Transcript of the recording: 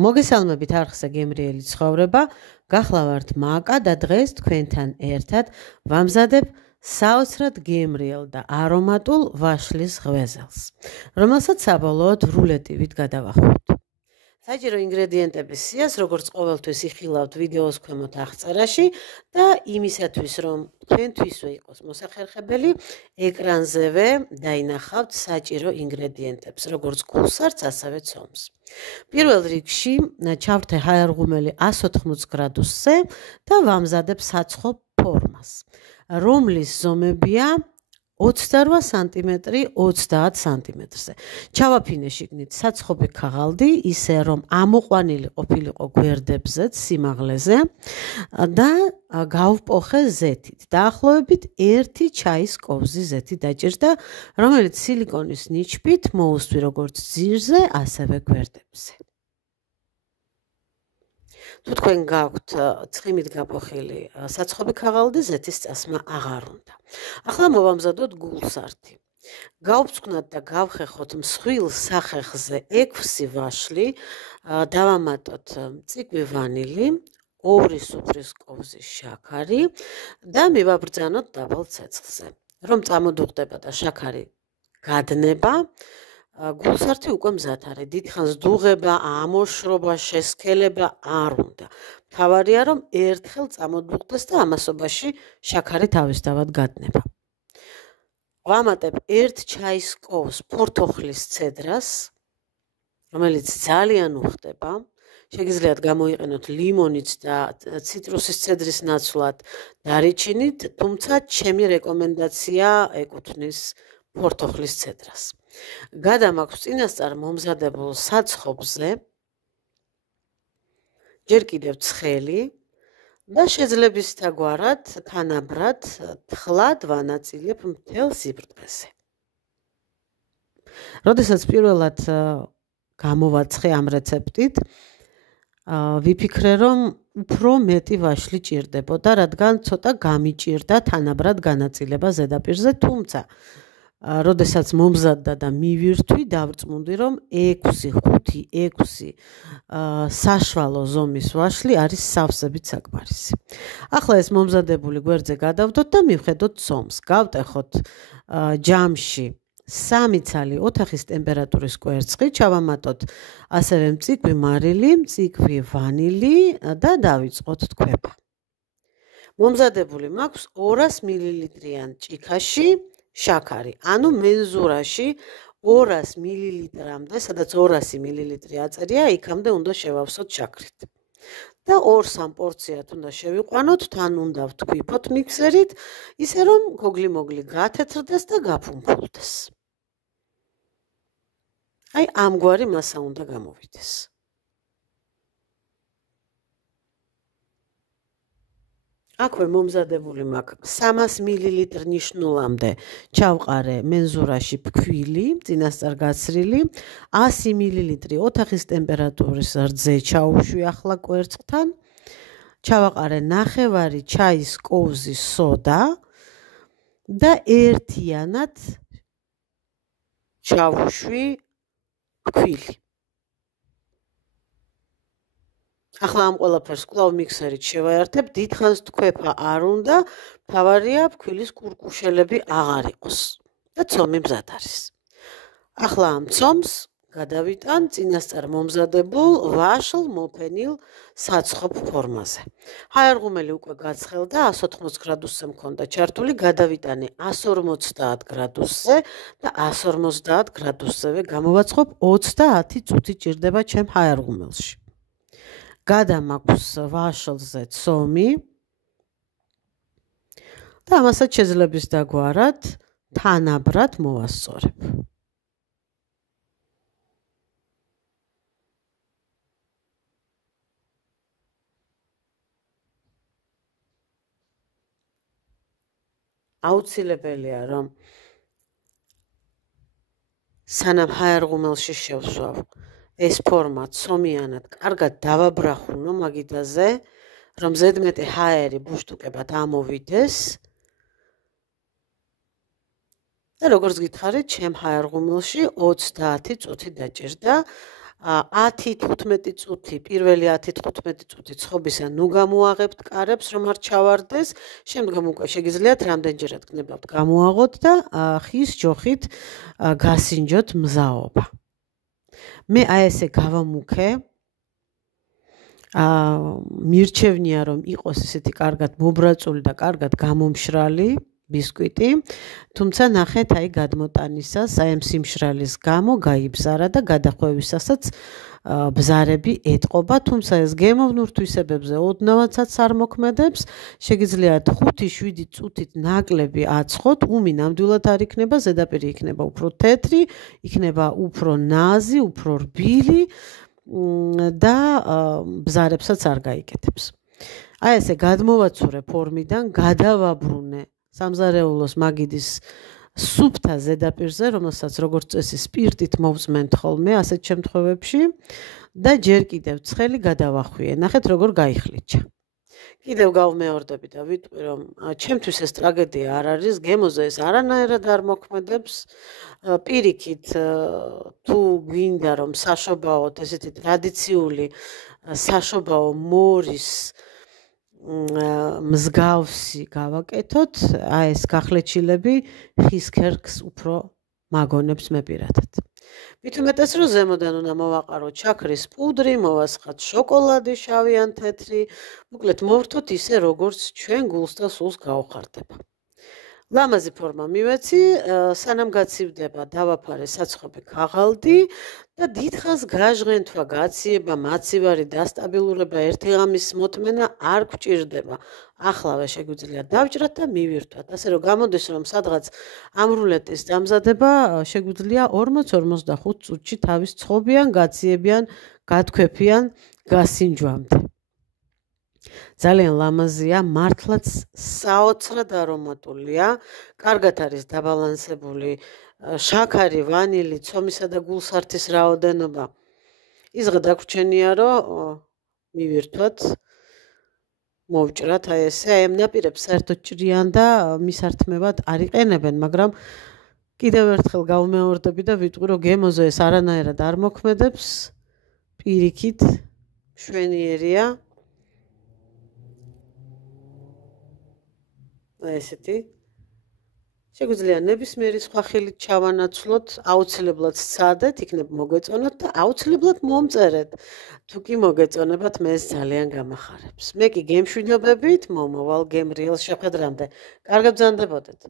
მოგესალმებით არხზე გემრიელი ცხოვრება, გახლავართ მაკა და დღეს თქვენთან ერთად ვამზადებ საოცრად გემრიელ და არომატულ ვაშლის ღვეზელს, რომელსაც საბოლოოდ რულეტივით გადავახურთ. საჭირო ინგრედიენტების სიას, როგორც ყოველთვის იხილავთ ვიდეოს ქვემოთ აღწერაში და იმისათვის, რომ თქვენთვისვე იყოს მოსახერხებელი, ეკრანზევე დაინახავთ საჭირო ინგრედიენტებს, როგორც გულსარც, ასევე ცომს. პირველ რიგში ჩავრთე ჰაერღუმელი 180 გრადუსზე და ვამზადებ საცხობ ფორმას, რომლის ზომებია 28 სანტიმეტრი 30 სანტიმეტრზე. ჩავაფინე შიგნით საცხობი ქაღალდი, ისე რომ ამოყვანილი ყოფილიყო გვერდებზეც სიმაღლეზე და გავპოხე ზეთით. დაახლოებით 1 ჩაის კოვზი ზეთი დაჭირდა, რომელიც სილიკონის ნიჩბით მოუსვი როგორც ძირზე, ასევე გვერდებზე. თუ თქვენ გაქვთ ცხიმით გაპოხილი საცხობი ქაღალდი, ზეთის წასმა აღარ უნდა. ახლა მოვამზადოთ გულსართი. გავწკვნათ და გავხეხოთ მსხვილ სახეხზე 6 ვაშლი, დავამატოთ მწიგვი ვანილი, 2 სუფრის კოვზი შაქარი და მივაბრძანოთ დაბალ ცეცხლზე. რომ წამოდუღდება და შაქარი გადნება, გულსართი უკვე მზად არის. დიდხანს დუღება, ამოშრობა, შესქელება არ უნდა. მთავარია, რომ ერთხელ წამოდუღდეს და ამასობაში შაქარი თავისთავად გადნება. ვამატებ 1 ჩაის კოვს ფორთოხლის ცედრას, რომელიც ძალიან უხდება. შეგიძლიათ გამოიყენოთ ლიმონიც და ციტრუსის ცედრის ნაცვლად დარიჩინით, თუმცა ჩემი რეკომენდაცია ეკუთვნის ფორთოხლის ცედრას. გადამაქვს წინასწარ მომზადებულ საცხობზე ჯერ კიდევ ცხელი და შეძლებისთაგვარად თანაბრად თხლად ვანაწილებ მთელ სიბრტყეზე. როდესაც პირველად გამოვაცხე ამ რეცეპტით, ვიფიქრე, რომ უფრო მეტი ვაშლი ჭირდებოდა, რადგან ცოტა გამიჭირდა თანაბრად განაწილება ზედაპირზე, თუმცა როდესაც მომზადდა და მივირთვი, დავწმუნდი, რომ 6 საშუალო ზომის ვაშლი არის სავსებით საკმარისი. ახლა ეს მომზადებული გვერდზე გადავდოთ და მივხედოთ ცომს. გავტეხოთ ჯამში 3 ცალი ოთახის ტემპერატურის კვერცხი, ჩავამატოთ ასევე მწიგვი მარილი, მწიგვი ვანილი და დავიწყოთ თქვება. მომზადებული მაქვს 200 მილილიტრიან ჭიქაში შაქარი, ანუ მენზურაში 200 მილილიტრამდე, სადაც 200 მილილიტრი აწერია, იქამდე უნდა შევავსოთ შაქრით. და 2-3 პორციად უნდა შევიყვანოთ, თან უნდა ვთქვიფოთ მიქსერით, ისე რომ გოგლი-მოგლი გათეთრდეს და გაფუმფულდეს. აი, ამგვარი მასა უნდა გამოვიდეს. აქვე მომზადებული მაქვს 300 მილილიტრი ნიშნულამდე ჩავყარე მენზურაში ფქვილი, წინასწარ გაცრილი, 100 მილილიტრი ოთახის ტემპერატურის რძე ჩაუშვი ახლა კვერცხთან, ჩავაყარე 1/2 ჩაის კოვზი სოდა და ერთიანად ჩავუშვი ფქვილი. ახლა ამ ყველაფერს კვლავ მიქსერით შევაერთებ, დიდხანს თქვეფა არ უნდა, მთავარია ფქვილის კურკუშელები აღარ იყოს და ცომი მზად არის. ახლა ამ ცომს გადავიტან წინასწარ მომზადებულ ვაშლ მოფენილ საცხობ ფორმაზე. ჰაერღუმელი უკვე გაცხელდა, 180 გრადუსზე მქონდა ჩართული, გადავიტანე 150 გრადუსზე და 150 გრადუსზევე გამოვაცხობ 30 წუთი ჭირდება ჩემ ჰაერღუმელში. გადამაქვს ვაშლზე ცომი და ამასაც შეძლებისდაგვარად თანაბრად მოვასწორებ. აუცილებელია, რომ სანამ ჰაერღუმელში შევსვავ, ეს ფორმა ცომიანად კარგად დავაბრახუნო მაგიდაზე, რომ ზედმეტი ჰაერი ბუშტუკებად ამოვიდეს და როგორც გითხარით, ჩემ ჰაერღუმელში 30 წუთი დაჭირდა 10-15 წუთი, პირველი 10-15 წუთი ცხობისა ნუ გამოაღებთ კარებს, რომ არ ჩავარდეს, შემდგომ უკვე შეგიძლიათ რამდენჯერად გნებავთ გამოაღოთ და ხის ჯოხით გასინჯოთ მზაობა. მე აი ესე გავამუქე. მირჩევნია რომ იყოს ესეთი კარგად მობრაწული და კარგად გამომშრალი ბისკვიტი, თუმცა ნახეთ აი გადმოტანისას, აი ამ სიმშრალის გამო გაიბზარა და გადახვევისასაც ბზარები ეტყობა, თუმცა ეს გემოვნურ თვისებებზე ოდნავაცაც არ მოქმედებს, შეგიძლიათ 5-7 წუთით ნაკლები აცხოთ, უმი ნამდვილად არ იქნება, ზედაპირი იქნება უფრო თეთრი, იქნება უფრო ნაზი, უფრო რბილი და ბზარებსაც არ გაიკეთებს. აი ესე გადმოვაცურე ფორმიდან, გადავაბრუნე სამზარეულოს მაგიდის სუფთა ზედაპირზე, რომელსაც როგორც წესი სპირტით მოვწმენთ ხოლმე ასეთ შემთხვევებში და ჯერ კიდევ ცხელი გადავახვიე. ნახეთ როგორ გაიხლიჩა. კიდევ გავმეორდები და ვიტყვი რომ ჩემთვის ეს ტრაგედია არ არის, გემოზე ეს არანაირად არ მოქმედებს. პირიქით თუ გვინდა რომ საშობაოდ ესეთი ტრადიციული საშობაო მორის მსგავსი გავაკეთოთ, აი ეს გახლეჩილები ხის ქერქს უფრო მაგონებს მე პირადად. მით უმეტეს რომ ზემოდან უნდა მოვაყაროთ შაქრის პუდრი, მოვასხათ შოკოლადი შავი ან თეთრი, მოკლედ მოვრთოთ ისე როგორც ჩვენ გულს და სულს გაუხარდება. ლამაზი ფორმა მივეცი, სანამ გაცივდება დავაფარე საცხობი ქაღალდი და დიდხანს გაჟღენთვა, გაციება, მაცივარი, დასტაბილურება, ერთი ღამის მოსმენა არ გვჭირდება. ახლავე შეგვიძლია დავჭრათ და მივირთვათ. ასე რომ გამოდის რომ სადღაც ამ რულეტის დამზადება შეგვიძლია 40-45 წუთში თავის ცხობიან, გაციებიან, გათქვეფიან, გასინჯვამდე. ძალიან ლამაზია, მართლაც საოცრად არომატულია, კარგად არის დაბალანსებული შაქარი, ვანილი, ცომისა და გულსართის რაოდენობა. იზღა დაგვრჩენია, რომ მივირთვათ, მოვჭრათ აი ესე, აი ამ ნაპირებს საერთოდ ჭრიან და მისართმევად არ იყენებენ, მაგრამ კიდევ ერთხელ გავმეორდები და ვიტყვი, რომ გემოზე ეს არანაირად არ მოქმედებს, პირიქით მშვენიერია. ესეთი შეგვიძლია ნებისმიერი სხვა ხილით ჩავანაცვლოთ, აუცილებლად სცადეთ, იქნებ მოგეწონოთ და აუცილებლად მომწერეთ. თუ კი მოგეწონებათ, მე ეს ძალიან გამახარებს. მე კი გემშვიდობებით, მომავალ გემრიელ შეხვედრამდე. კარგად ბრძანდებოდეთ.